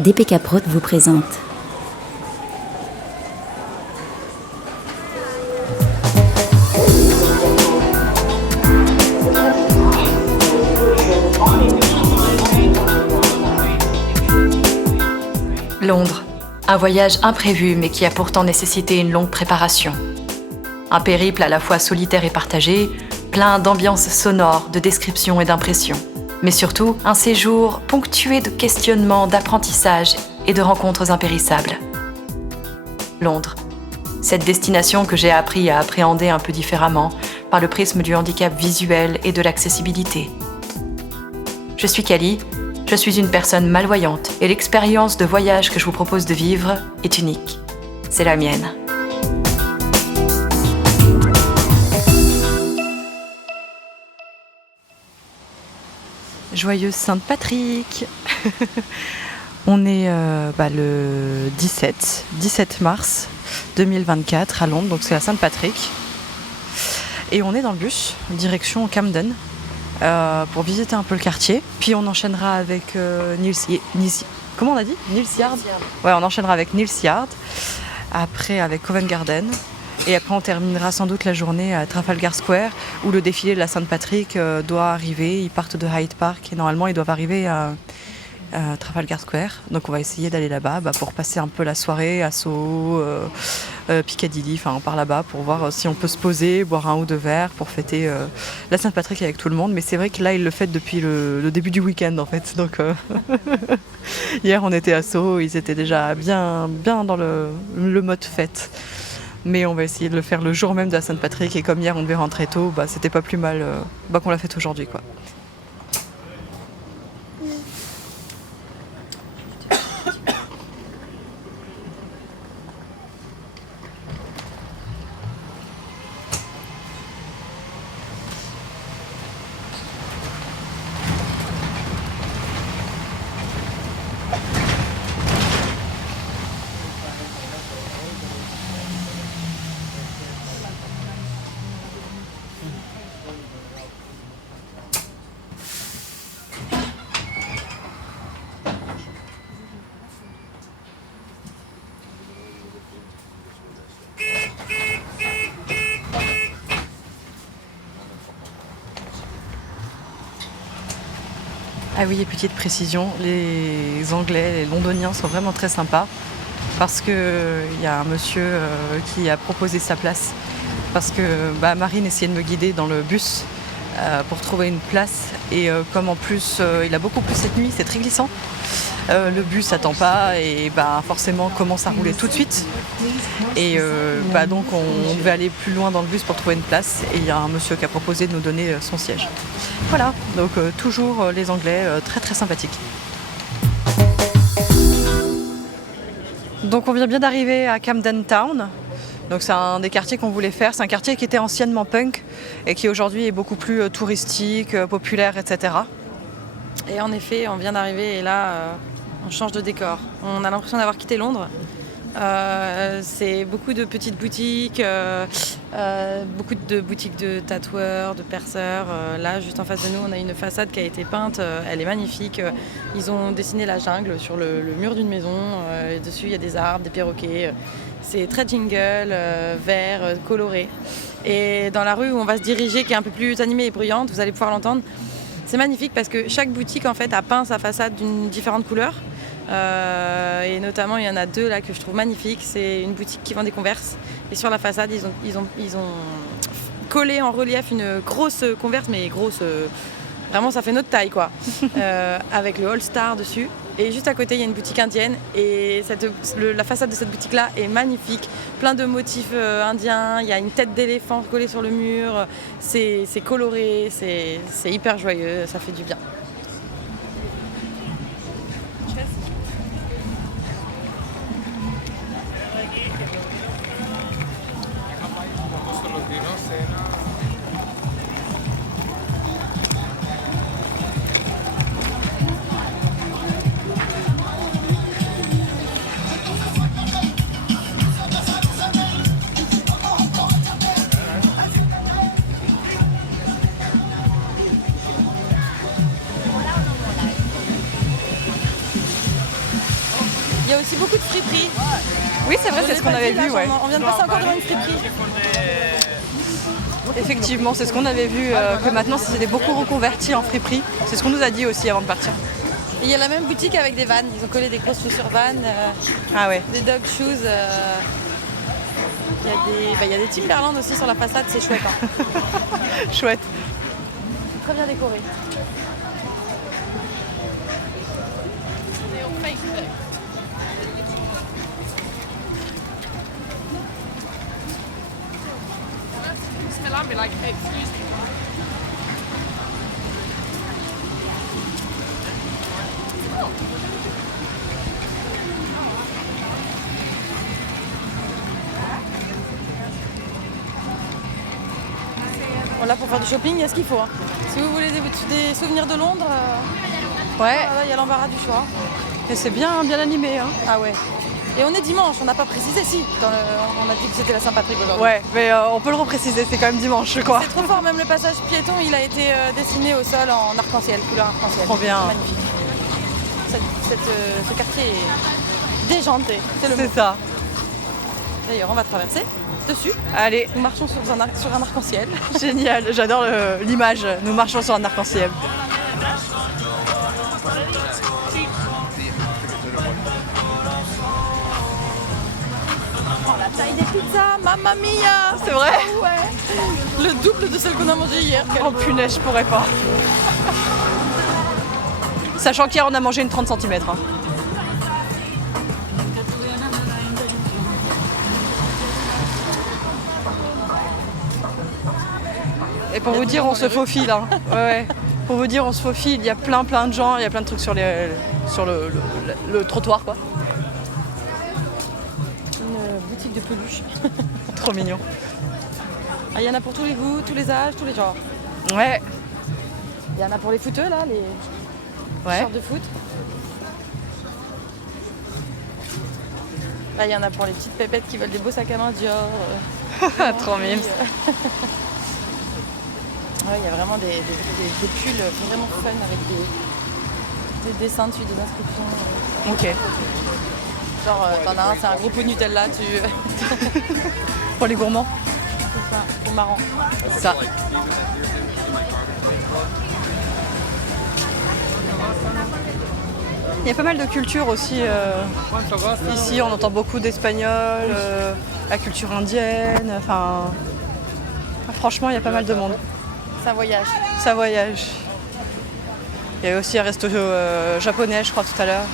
DPK Prod vous présente Londres, un voyage imprévu mais qui a pourtant nécessité une longue préparation. Un périple à la fois solitaire et partagé, plein d'ambiances sonores, de descriptions et d'impressions. Mais surtout, un séjour ponctué de questionnements, d'apprentissage et de rencontres impérissables. Londres, cette destination que j'ai appris à appréhender un peu différemment par le prisme du handicap visuel et de l'accessibilité. Je suis Kali, je suis une personne malvoyante et l'expérience de voyage que je vous propose de vivre est unique. C'est la mienne. Joyeuse Saint-Patrick. On est le 17 mars 2024 à Londres, donc c'est la Saint-Patrick. Et on est dans le bus, direction Camden, pour visiter un peu le quartier. Puis on enchaînera avec comment on a dit Neal's Yard. Ouais, on enchaînera avec Neal's Yard, après avec Covent Garden. Et après, on terminera sans doute la journée à Trafalgar Square, où le défilé de la Saint-Patrick doit arriver. Ils partent de Hyde Park et normalement, ils doivent arriver à Trafalgar Square. Donc, on va essayer d'aller là-bas pour passer un peu la soirée à Soho, Piccadilly, enfin par là-bas, pour voir si on peut se poser, boire un ou deux verres pour fêter la Saint-Patrick avec tout le monde. Mais c'est vrai que là, ils le fêtent depuis le début du week-end, en fait. Donc, hier, on était à Soho, ils étaient déjà bien dans le mode fête. Mais on va essayer de le faire le jour même de la Saint-Patrick. Et comme hier, on devait rentrer tôt, c'était pas plus mal qu'on l'a fait aujourd'hui, quoi. Ah oui, et petite précision, les Anglais, les Londoniens sont vraiment très sympas parce qu'il y a un monsieur qui a proposé sa place parce que Marine essayait de me guider dans le bus pour trouver une place et comme en plus il a beaucoup plu cette nuit, c'est très glissant, le bus n'attend pas et forcément commence à rouler tout de suite et donc on devait aller plus loin dans le bus pour trouver une place et il y a un monsieur qui a proposé de nous donner son siège. Voilà, donc toujours les Anglais très très sympathiques. Donc on vient bien d'arriver à Camden Town. Donc c'est un des quartiers qu'on voulait faire. C'est un quartier qui était anciennement punk et qui aujourd'hui est beaucoup plus touristique, populaire, etc. Et en effet, on vient d'arriver et là, on change de décor. On a l'impression d'avoir quitté Londres. C'est beaucoup de petites boutiques, beaucoup de boutiques de tatoueurs, de perceurs. Là, juste en face de nous, on a une façade qui a été peinte, elle est magnifique. Ils ont dessiné la jungle sur le mur d'une maison. Et dessus, il y a des arbres, des perroquets. C'est très jingle, vert, coloré. Et dans la rue où on va se diriger, qui est un peu plus animée et bruyante, vous allez pouvoir l'entendre. C'est magnifique parce que chaque boutique en fait a peint sa façade d'une différente couleur. Et notamment il y en a deux là que je trouve magnifiques. C'est une boutique qui vend des Converse et sur la façade ils ont collé en relief une grosse Converse, mais grosse, vraiment ça fait notre taille quoi, avec le All Star dessus. Et juste à côté il y a une boutique indienne et la façade de cette boutique là est magnifique, plein de motifs indiens, il y a une tête d'éléphant collée sur le mur, c'est coloré, c'est hyper joyeux, ça fait du bien. Il y a aussi beaucoup de friperies. Oui, c'est vrai, c'est ce qu'on avait vu, ouais. On vient de passer encore devant une friperie. Effectivement, c'est ce qu'on avait vu, que maintenant c'était beaucoup reconverti en friperie. C'est ce qu'on nous a dit aussi avant de partir. Et il y a la même boutique avec des vannes. Ils ont collé des grosses chaussures vannes, Ah ouais. des dog shoes. Il y a des Timberland aussi sur la façade, c'est chouette. Hein. Chouette. Très bien décoré. Voilà, pour faire du shopping, il y a ce qu'il faut. Hein. Si vous voulez des souvenirs de Londres, Ouais, il y a l'embarras du choix. et c'est bien animé. Hein. Ah ouais. Et on est dimanche, on n'a pas précisé si. On a dit que c'était la Saint-Patrick aujourd'hui. Ouais, mais on peut le repréciser, c'est quand même dimanche, je crois. C'est trop fort, même le passage piéton, il a été dessiné au sol en arc-en-ciel, couleur arc-en-ciel. Trop bien. C'est magnifique. Ce quartier est déjanté, c'est le mot. C'est ça. D'ailleurs, on va traverser dessus. Allez, Nous marchons sur un arc-en-ciel. génial, j'adore l'image. Nous marchons sur un arc-en-ciel. La taille des pizzas, mamma mia! C'est vrai? Ouais. Le double de celle qu'on a mangée hier. Oh punaise, je pourrais pas. Sachant qu'hier on a mangé une 30 cm. Hein. Et pour vous dire, on se faufile. Hein. Ouais. Pour vous dire, on se faufile. Il y a plein de gens, il y a plein de trucs sur le trottoir, quoi. Une boutique de peluche. Trop mignon. Ah, il y en a pour tous les goûts, tous les âges, tous les genres. Ouais. Il y en a pour les footeux, là, les Ouais. shorts de foot. Là, il y en a pour les petites pépettes qui veulent des beaux sacs à main Dior. Trop mimes. Ouais, il y a vraiment des pulls vraiment fun avec des dessins dessus, des inscriptions. Ok. Genre, t'en as un, c'est un gros pot de Nutella, Pour les gourmands. c'est ça, c'est marrant. Ça. Il y a pas mal de culture aussi. Ici, on entend beaucoup d'espagnol, la culture indienne. Enfin, franchement, il y a pas mal de monde. C'est un voyage. Ça voyage. Il y a aussi un resto japonais, je crois, tout à l'heure.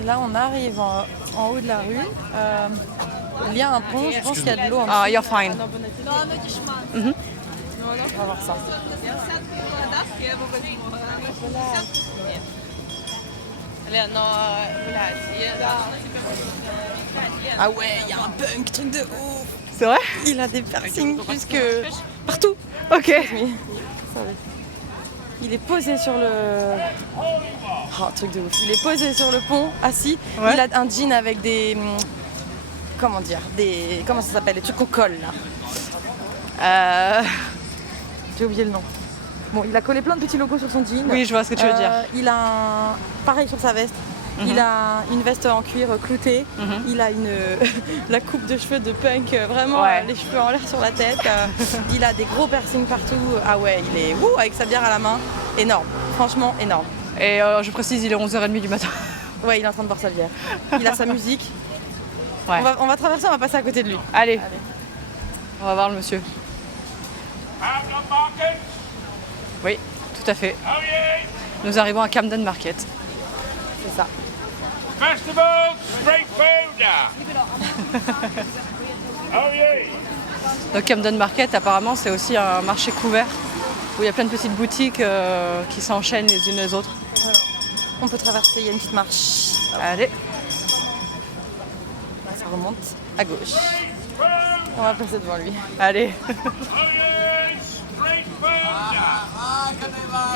Et là, on arrive en haut de la rue. Il y a un pont, je pense qu'il y a de l'eau en dessous. Ah, you're fine. On va voir ça. Ah ouais, il y a un punk, truc de ouf. C'est vrai? Il a des piercings jusque partout. Ok. Il est posé sur le... Oh, truc de ouf. Il est posé sur le pont, assis. Ouais. Il a un jean avec des... Comment dire? Comment ça s'appelle? Les trucs qu'on colle, là. J'ai oublié le nom. Bon, il a collé plein de petits logos sur son jean. Oui, je vois ce que tu veux dire. Il a pareil sur sa veste. Il a une veste en cuir cloutée. Il a la coupe de cheveux de punk, vraiment Ouais. les cheveux en l'air sur la tête. Il a des gros piercings partout. Ah ouais, il est avec sa bière à la main. Énorme, franchement énorme. Et je précise, il est 11h30 du matin. Ouais, il est en train de boire sa bière. Il a sa musique. Ouais. On va traverser, on va passer à côté de lui. Allez, on va voir le monsieur. Oui, tout à fait. Nous arrivons à Camden Market. C'est ça. Festival Street Food. Oh yeah. Donc Camden Market, apparemment, c'est aussi un marché couvert où il y a plein de petites boutiques qui s'enchaînent les unes les autres. On peut traverser, il y a une petite marche. Allez, Ça remonte à gauche. On va passer devant lui. allez. Oh yeah. Street food.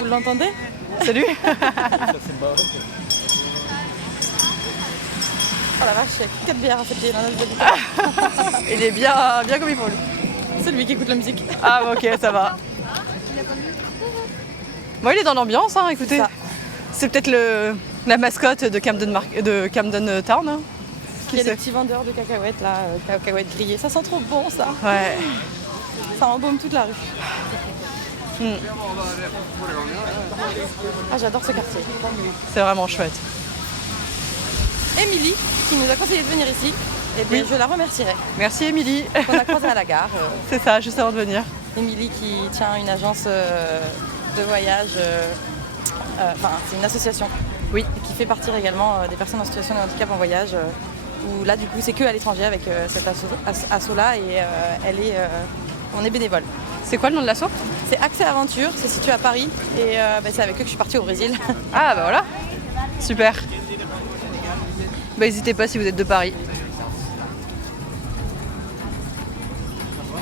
Vous l'entendez? Salut. Oh la vache, il y a 4 bières à cette bière. Il est bien comme il faut. Lui. C'est lui qui écoute la musique. Ah ok, ça va. Bon, il est dans l'ambiance, hein, écoutez. C'est ça. C'est peut-être la mascotte de Camden Town. Hein. Il y a des petits vendeurs de cacahuètes là, cacahuètes grillées. Ça sent trop bon ça. Ouais. Ça embaume toute la rue. Ah, j'adore ce quartier. C'est vraiment chouette. Émilie, qui nous a conseillé de venir ici, et bien, je la remercierai. Merci Émilie. On a croisé à la gare. C'est ça, juste avant de venir. Émilie qui tient une agence de voyage, enfin c'est une association. Oui. Qui fait partir également des personnes en situation de handicap en voyage. Où là du coup c'est que à l'étranger avec cet asso là et on est bénévole. C'est quoi le nom de l'asso? C'est Accès Aventure, c'est situé à Paris et c'est avec eux que je suis partie au Brésil. Ah bah voilà. Super. Bah n'hésitez pas si vous êtes de Paris.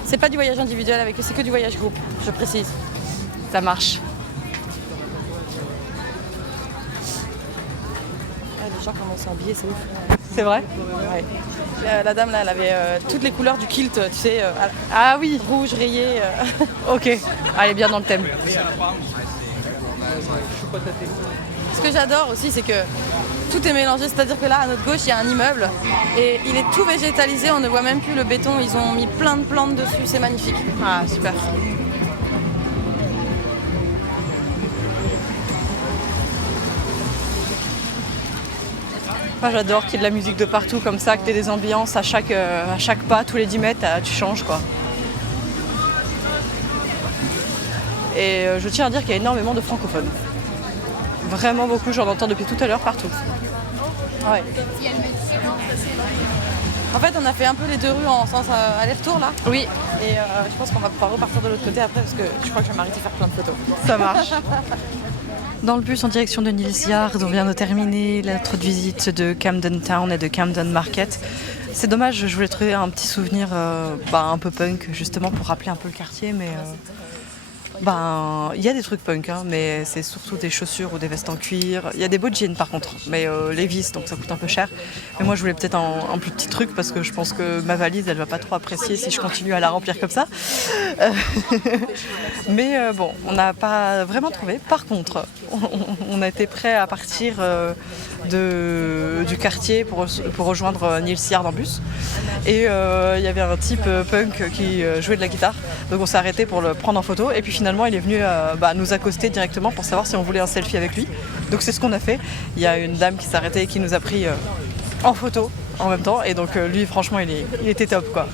C'est pas du voyage individuel avec eux, c'est que du voyage groupe, je précise. Ça marche. Les gens comment sont habillés, c'est ouf. C'est vrai? Ouais. La dame là, elle avait toutes les couleurs du kilt, tu sais, Ah oui. rouge, rayé. Ok. Elle est bien dans le thème. Ce que j'adore aussi, c'est que tout est mélangé, c'est-à-dire que là, à notre gauche, il y a un immeuble et il est tout végétalisé, on ne voit même plus le béton, ils ont mis plein de plantes dessus, c'est magnifique. Ah super. Moi j'adore qu'il y ait de la musique de partout comme ça, que tu aies des ambiances à chaque pas, tous les 10 mètres, tu changes quoi. Et je tiens à dire qu'il y a énormément de francophones. Vraiment beaucoup, j'en entends depuis tout à l'heure partout. Ouais. En fait, on a fait un peu les deux rues en sens aller-retour là. Oui. Et je pense qu'on va pouvoir repartir de l'autre côté après parce que je crois que je vais m'arrêter de faire plein de photos. Ça marche. Dans le bus en direction de Neal's Yard, on vient de terminer notre visite de Camden Town et de Camden Market. C'est dommage, je voulais trouver un petit souvenir un peu punk, justement pour rappeler un peu le quartier, mais il y a des trucs punk, hein, mais c'est surtout des chaussures ou des vestes en cuir. Il y a des beaux jeans par contre, mais Levi's, donc ça coûte un peu cher. Mais moi je voulais peut-être un plus petit truc parce que je pense que ma valise elle va pas trop apprécier si je continue à la remplir comme ça. Mais bon, on n'a pas vraiment trouvé. Par contre, on a été prêts à partir du quartier pour rejoindre Neal's Yard en bus. Et il y avait un type punk qui jouait de la guitare, donc on s'est arrêté pour le prendre en photo. Et puis finalement, il est venu nous accoster directement pour savoir si on voulait un selfie avec lui. Donc c'est ce qu'on a fait. Il y a une dame qui s'est arrêtée et qui nous a pris en photo en même temps. Et donc lui, franchement, il était top, quoi.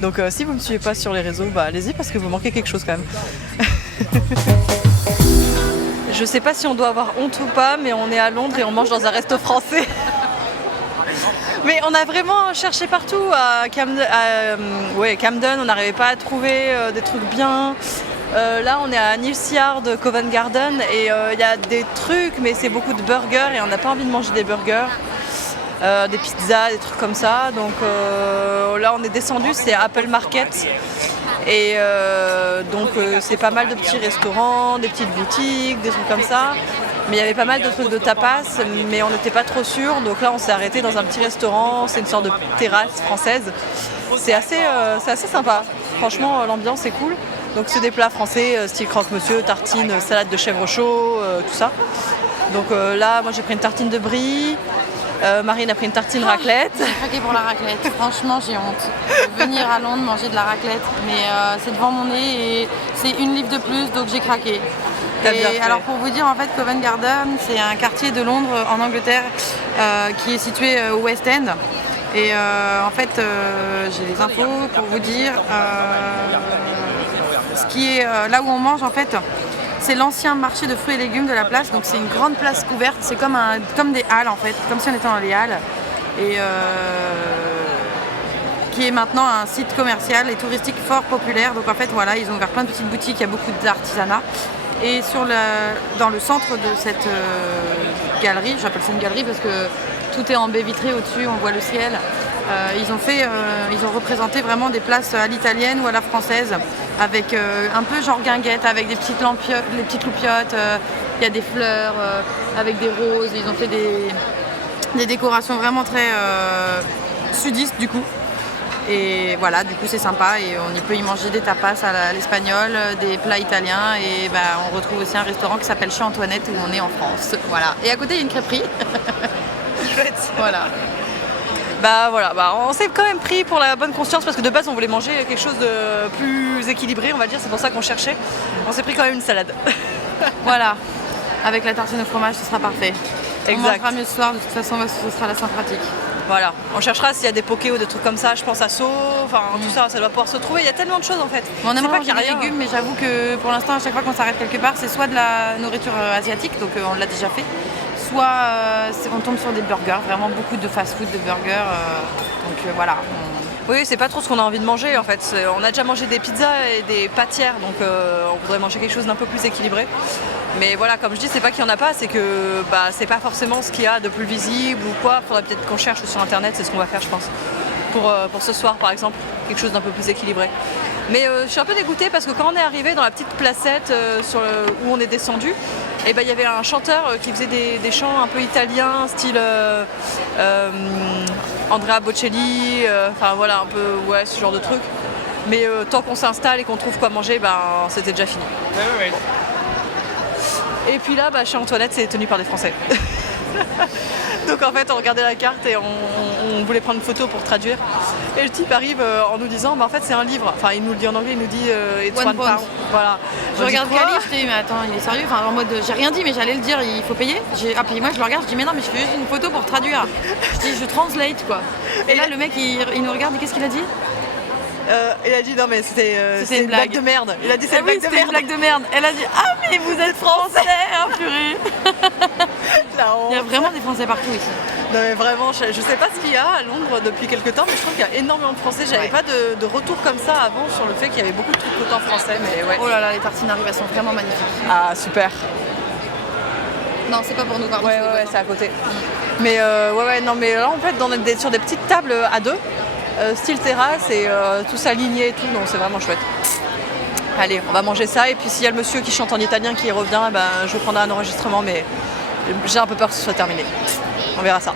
Donc si vous ne me suivez pas sur les réseaux, allez-y parce que vous manquez quelque chose quand même. Je sais pas si on doit avoir honte ou pas, mais on est à Londres et on mange dans un resto français. Mais on a vraiment cherché partout à Camden, on n'arrivait pas à trouver des trucs bien. Là on est à Neal's Yard, Covent Garden et il y a des trucs mais c'est beaucoup de burgers et on n'a pas envie de manger des burgers. Des pizzas, des trucs comme ça. Donc là on est descendu, c'est Apple Market. Et donc c'est pas mal de petits restaurants, des petites boutiques, des trucs comme ça. Mais il y avait pas mal de trucs de tapas, mais on n'était pas trop sûr. Donc là on s'est arrêté dans un petit restaurant, c'est une sorte de terrasse française. C'est assez sympa. Franchement l'ambiance est cool. Donc c'est des plats français, style croque-monsieur, tartine, salade de chèvre chaud, tout ça. Donc là moi j'ai pris une tartine de brie. Marine a pris une tartine raclette. J'ai craqué pour la raclette, franchement j'ai honte. Venir à Londres manger de la raclette, mais c'est devant mon nez et c'est une livre de plus donc j'ai craqué. Et alors pour vous dire en fait Covent Garden c'est un quartier de Londres en Angleterre qui est situé au West End. Et en fait j'ai les infos pour vous dire ce qui est là où on mange en fait. C'est l'ancien marché de fruits et légumes de la place, donc c'est une grande place couverte, c'est comme des halles en fait, comme si on était dans les halles, et qui est maintenant un site commercial et touristique fort populaire. Donc en fait voilà, ils ont ouvert plein de petites boutiques, il y a beaucoup d'artisanat. Et dans le centre de cette galerie, j'appelle ça une galerie parce que tout est en baie vitrée au-dessus, on voit le ciel. Ils ont représenté vraiment des places à l'italienne ou à la française, avec un peu genre guinguette, avec des petites loupiottes, il y a des fleurs, avec des roses. Ils ont fait des décorations vraiment très sudistes du coup. Et voilà, du coup c'est sympa et on y peut y manger des tapas à l'espagnol, des plats italiens et on retrouve aussi un restaurant qui s'appelle Chez Antoinette où on est en France. Voilà. Et à côté il y a une crêperie. Chouette. Voilà. On s'est quand même pris pour la bonne conscience parce que de base on voulait manger quelque chose de plus équilibré, on va dire, c'est pour ça qu'on cherchait. On s'est pris quand même une salade. Voilà. Avec la tartine au fromage, ce sera parfait. Exact. On mangera mieux ce soir, de toute façon ce sera la Saint-Pratique. Voilà, on cherchera s'il y a des pokés ou des trucs comme ça, je pense à Sceaux, tout ça, ça doit pouvoir se trouver. Il y a tellement de choses en fait. On aime pas manger des légumes, mais j'avoue que pour l'instant, à chaque fois qu'on s'arrête quelque part, c'est soit de la nourriture asiatique, donc on l'a déjà fait, soit on tombe sur des burgers, vraiment beaucoup de fast-food, de burgers. Donc voilà. Oui, c'est pas trop ce qu'on a envie de manger en fait. On a déjà mangé des pizzas et des pâtières, donc on voudrait manger quelque chose d'un peu plus équilibré. Mais voilà, comme je dis, c'est pas qu'il y en a pas, c'est que c'est pas forcément ce qu'il y a de plus visible ou quoi. Faudrait peut-être qu'on cherche sur internet, c'est ce qu'on va faire, je pense. Pour ce soir par exemple, quelque chose d'un peu plus équilibré. Mais je suis un peu dégoûtée parce que quand on est arrivé dans la petite placette où on est descendu, il y avait un chanteur qui faisait des chants un peu italiens, style Andrea Bocelli, un peu ce genre de truc. Mais tant qu'on s'installe et qu'on trouve quoi manger, c'était déjà fini. Oui. Et puis là, chez Antoinette, c'est tenu par des Français. Donc en fait, on regardait la carte et on voulait prendre une photo pour traduire. Et le type arrive en nous disant, en fait c'est un livre. Enfin, il nous le dit en anglais, il nous dit It's one pound. Voilà. Je regarde Cali, je dis mais attends, il est sérieux, en mode j'ai rien dit mais j'allais le dire, il faut payer. Puis moi je le regarde, je dis mais non mais je fais juste une photo pour traduire. Je dis je translate quoi. Et là le mec il nous regarde et qu'est-ce qu'il a dit? Il a dit non mais c'était une blague de merde. Il a dit c'est une blague de merde. Elle a dit ah mais vous êtes français, hein, purée. Il y a vraiment des Français partout ici. Non mais vraiment, je sais pas ce qu'il y a à Londres depuis quelques temps, mais je trouve qu'il y a énormément de Français. J'avais pas de retour comme ça avant sur le fait qu'il y avait beaucoup de trucs autant français, mais ouais. Oh là là, les tartines arrivent, elles sont vraiment magnifiques. Ah super. Non, c'est pas pour nous, pardon. Ouais, c'est à côté. Mais non mais là en fait sur des petites tables à deux. Style terrasse et tout aligné et tout, donc c'est vraiment chouette. Allez, on va manger ça et puis s'il y a le monsieur qui chante en italien qui revient, je prendrai un enregistrement mais j'ai un peu peur que ce soit terminé. On verra ça.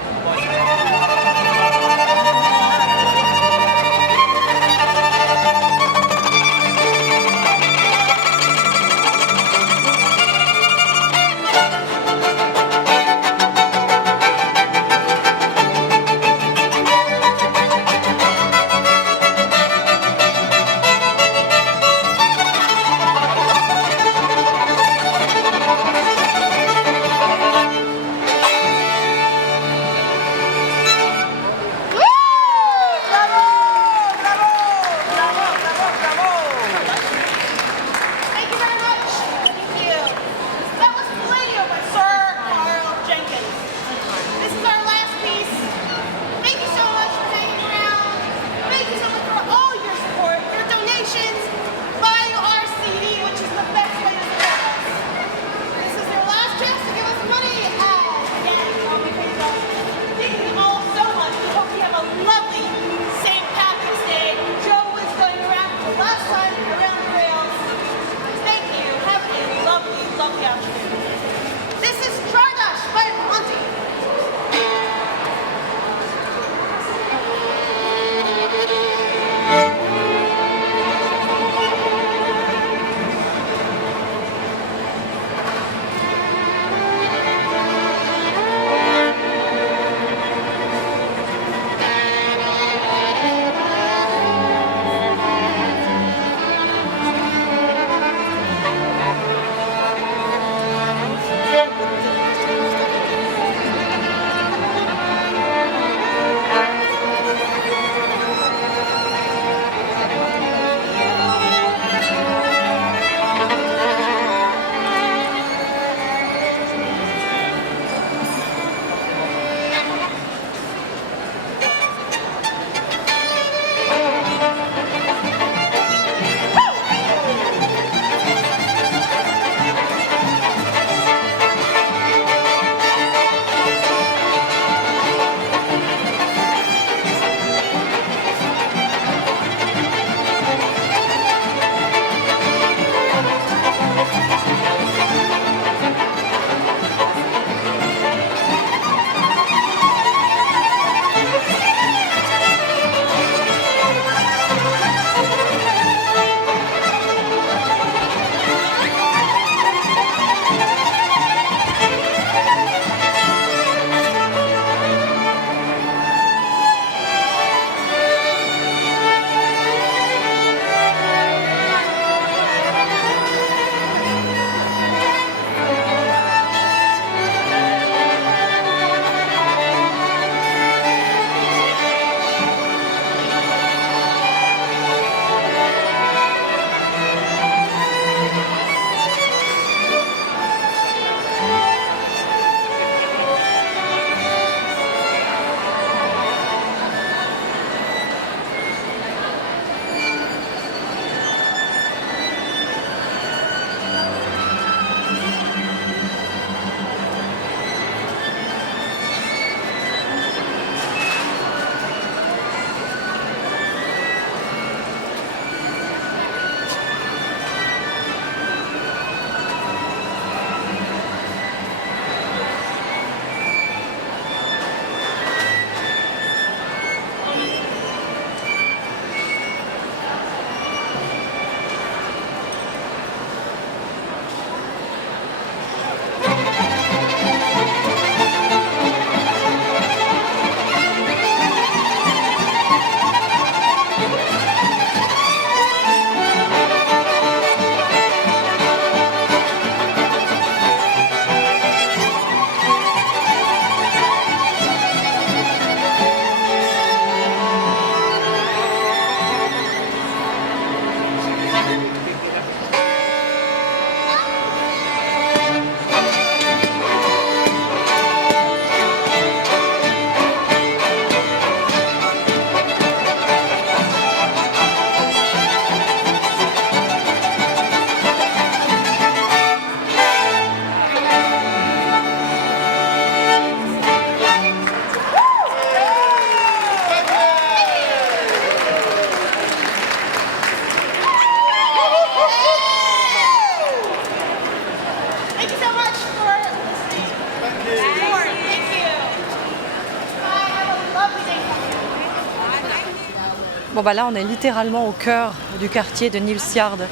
Bon bah là on est littéralement au cœur du quartier de Neal's Yard.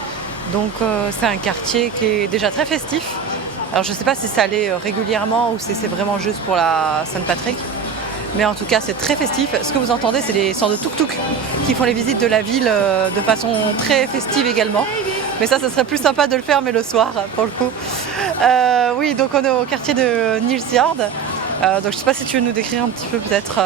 Donc c'est un quartier qui est déjà très festif. Alors je ne sais pas si ça allait régulièrement ou si c'est vraiment juste pour la Saint-Patrick. Mais en tout cas c'est très festif. Ce que vous entendez c'est des sortes de tuk-tuk qui font les visites de la ville de façon très festive également. Mais ça serait plus sympa de le faire mais le soir pour le coup. Oui donc on est au quartier de Neal's Yard. Donc je ne sais pas si tu veux nous décrire un petit peu peut-être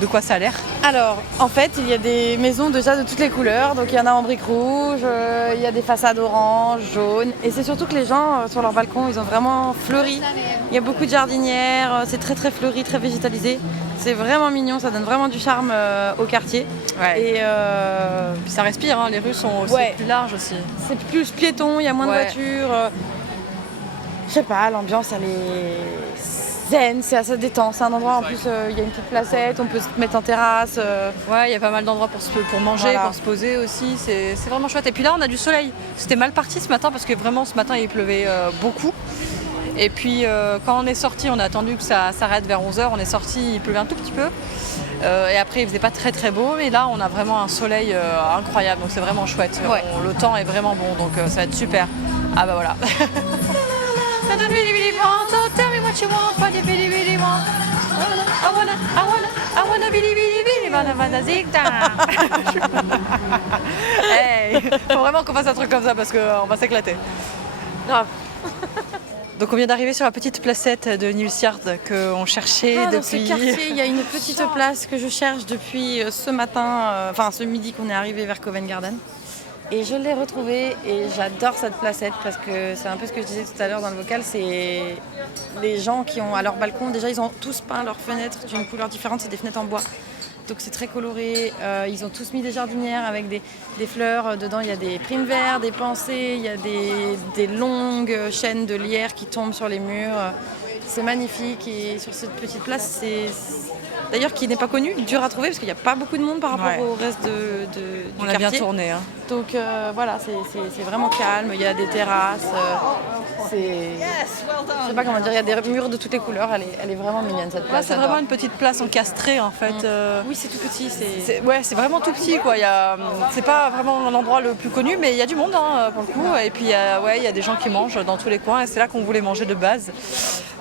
de quoi ça a l'air. Alors, en fait, il y a des maisons déjà de toutes les couleurs. Donc, il y en a en briques rouges, il y a des façades orange, jaune. Et c'est surtout que les gens, sur leur balcon, ils ont vraiment fleuri. Il y a beaucoup de jardinières, c'est très très fleuri, très végétalisé. C'est vraiment mignon, ça donne vraiment du charme au quartier. Ouais. Et puis ça respire, hein, les rues sont aussi plus larges aussi. c'est plus piéton, il y a moins de voitures. Je sais pas, l'ambiance elle est zen, c'est assez détente. C'est un endroit en plus, il y a une petite placette, on peut se mettre en terrasse. Ouais, il y a pas mal d'endroits pour manger, pour se poser aussi. C'est vraiment chouette. Et puis là, on a du soleil. C'était mal parti ce matin parce que vraiment ce matin il pleuvait beaucoup. Et puis quand on est sorti, on a attendu que ça s'arrête vers 11h. On est sorti, il pleuvait un tout petit peu. Et après, il faisait pas très très beau. Et là, on a vraiment un soleil incroyable. Donc c'est vraiment chouette. Ouais. Le temps est vraiment bon. Donc ça va être super. Ah bah voilà. So tell me what you want, what you really, really want. I wanna really, Hey, faut vraiment qu'on fasse un truc comme ça parce qu'on va s'éclater. Grave. Donc on vient d'arriver sur la petite placette de Neal's Yard qu'on cherchait Dans depuis... ce quartier, il y a une petite place que je cherche depuis ce matin, enfin ce midi qu'on est arrivé vers Covent Garden. Et je l'ai retrouvée et j'adore cette placette parce que c'est un peu ce que je disais tout à l'heure dans le vocal, c'est les gens qui ont à leur balcon, déjà ils ont tous peint leurs fenêtres d'une couleur différente, c'est des fenêtres en bois. Donc c'est très coloré, ils ont tous mis des jardinières avec des fleurs, dedans il y a des primevères, des pensées, il y a des longues chaînes de lierre qui tombent sur les murs. C'est magnifique et sur cette petite place, c'est d'ailleurs qui n'est pas connue, dur à trouver parce qu'il n'y a pas beaucoup de monde par rapport au reste du On quartier. a bien tourné. Hein. Donc voilà, c'est vraiment calme, il y a des terrasses, je sais pas comment dire, il y a des murs de toutes les couleurs, elle est vraiment mignonne cette place. C'est vraiment une petite place encastrée en fait. Oui, c'est tout petit. C'est vraiment tout petit quoi. C'est pas vraiment l'endroit le plus connu, mais il y a du monde hein, pour le coup. Et puis il y a des gens qui mangent dans tous les coins et c'est là qu'on voulait manger de base.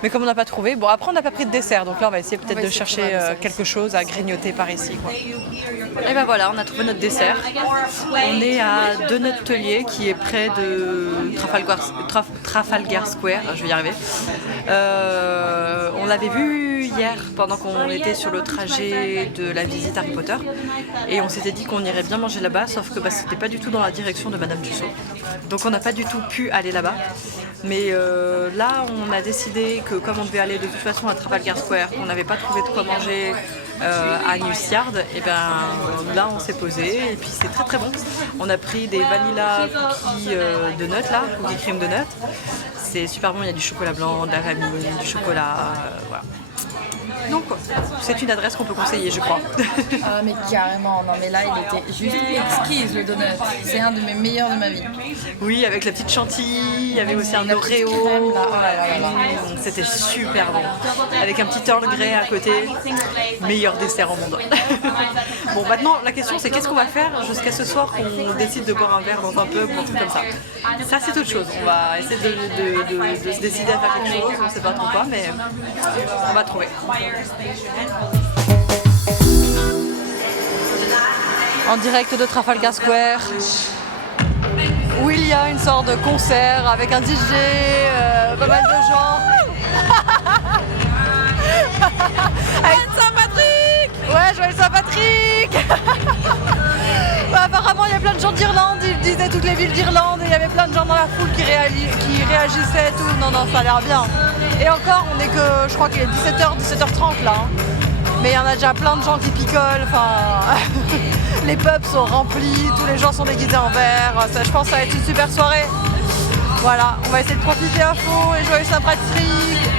Mais comme on n'a pas trouvé, bon après on n'a pas pris de dessert, donc là on va essayer peut-être de chercher quelque chose à grignoter par ici. Quoi. Et ben voilà, on a trouvé notre dessert. On est à Donut-Tellier qui est près de Trafalgar Square, je vais y arriver. On l'avait vu hier pendant qu'on était sur le trajet de la visite Harry Potter et on s'était dit qu'on irait bien manger là-bas, sauf que c'était pas du tout dans la direction de Madame Tussaud. Donc on n'a pas du tout pu aller là-bas. Mais là, on a décidé que comme on devait aller de toute façon à Trafalgar Square, qu'on n'avait pas trouvé de quoi manger à Neal's Yard, et ben là on s'est posé et puis c'est très très bon. On a pris des vanilla cookies de nuts là, cookies cream de nuts. C'est super bon, il y a du chocolat blanc, de la vanille, du chocolat, voilà. Donc c'est une adresse qu'on peut conseiller je crois. Ah mais carrément, non mais là il était juste exquise le donut, c'est un de mes meilleurs de ma vie. Oui, avec la petite chantilly, il y avait aussi un Oreo, c'était super bon. Avec un petit Earl Grey à côté, meilleur dessert au monde. Bon maintenant la question c'est qu'est-ce qu'on va faire jusqu'à ce soir qu'on décide de boire un verre dans un pub ou un truc comme ça. Ça c'est autre chose, on va essayer de se décider à faire quelque chose, on ne sait pas trop quoi mais on va trouver. En direct de Trafalgar Square où il y a une sorte de concert avec un DJ, pas mal de gens. Joyeux Saint-Patrick! Ouais, joyeux Saint-Patrick! Bah, apparemment il y a plein de gens d'Irlande, ils disaient toutes les villes d'Irlande et il y avait plein de gens dans la foule qui réagissaient et tout. Non, ça a l'air bien. Et encore, on est que, je crois qu'il est 17h, 17h30 là. Hein. Mais il y en a déjà plein de gens qui picolent, enfin, les pubs sont remplis, tous les gens sont déguisés en vert. Je pense que ça va être une super soirée. Voilà, on va essayer de profiter à fond et joyeux Saint-Patrick.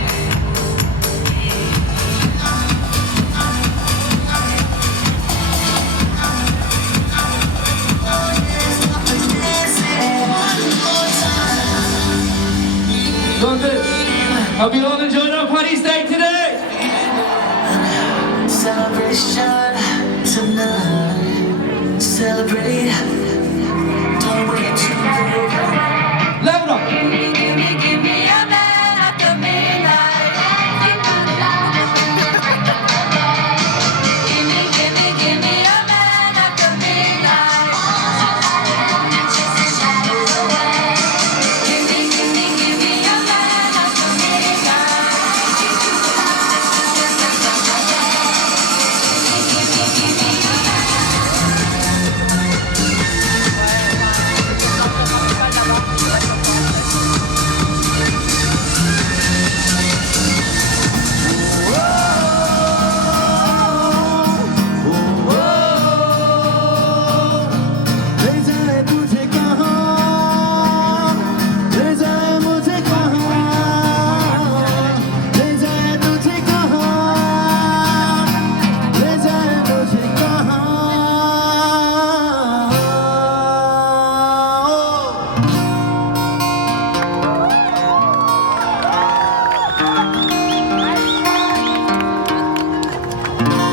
Hope you all enjoyed our party stay today. Celebration tonight. celebrate. Don't wait too late. Level up. Give me a man after midnight. Give me a man after midnight. Chase the shadows away. Give me a man after midnight.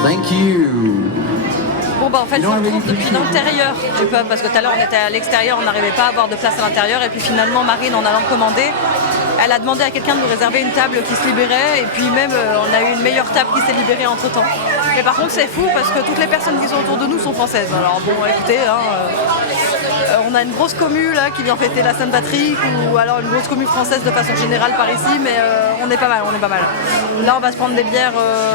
Thank you. Bon bah en fait je vous retrouve depuis l'intérieur du pub parce que tout à l'heure on était à l'extérieur, on n'arrivait pas à avoir de place à l'intérieur et puis finalement Marine en allant commander, elle a demandé à quelqu'un de nous réserver une table qui se libérait et puis même on a eu une meilleure table qui s'est libérée entre temps. Mais par contre c'est fou parce que toutes les personnes qui sont autour de nous sont françaises. Alors bon écoutez, on a une grosse commu là qui vient fêter la Saint-Patrick ou alors une grosse commu française de façon générale par ici, mais on est pas mal, Là on va se prendre des bières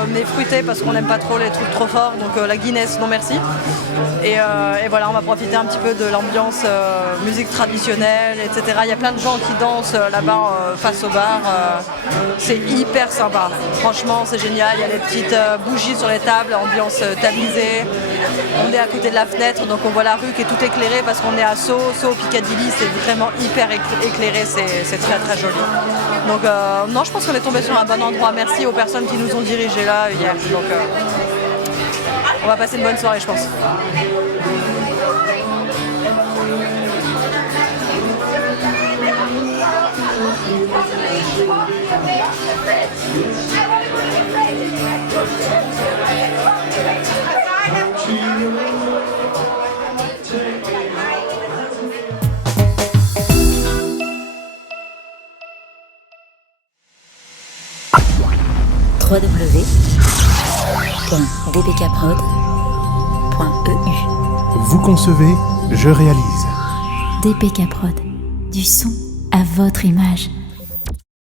mais fruitées parce qu'on n'aime pas trop les trucs trop forts, donc la Guinness non merci. Et voilà, on va profiter un petit peu de l'ambiance musique traditionnelle, etc. Il y a plein de gens qui dansent là-bas face au bar. C'est hyper sympa. Franchement, c'est génial. Il y a des petites bougies sur les tables, ambiance tamisée. On est à côté de la fenêtre, donc on voit la rue qui est tout éclairée parce qu'on est à Sceaux, Piccadilly. C'est vraiment hyper éclairé. C'est très très joli. Donc non, je pense qu'on est tombé sur un bon endroit. Merci aux personnes qui nous ont dirigés là hier. Donc on va passer une bonne soirée, je pense. www.dpkprod.eu. Vous concevez, je réalise. DPK Prod, du son à votre image.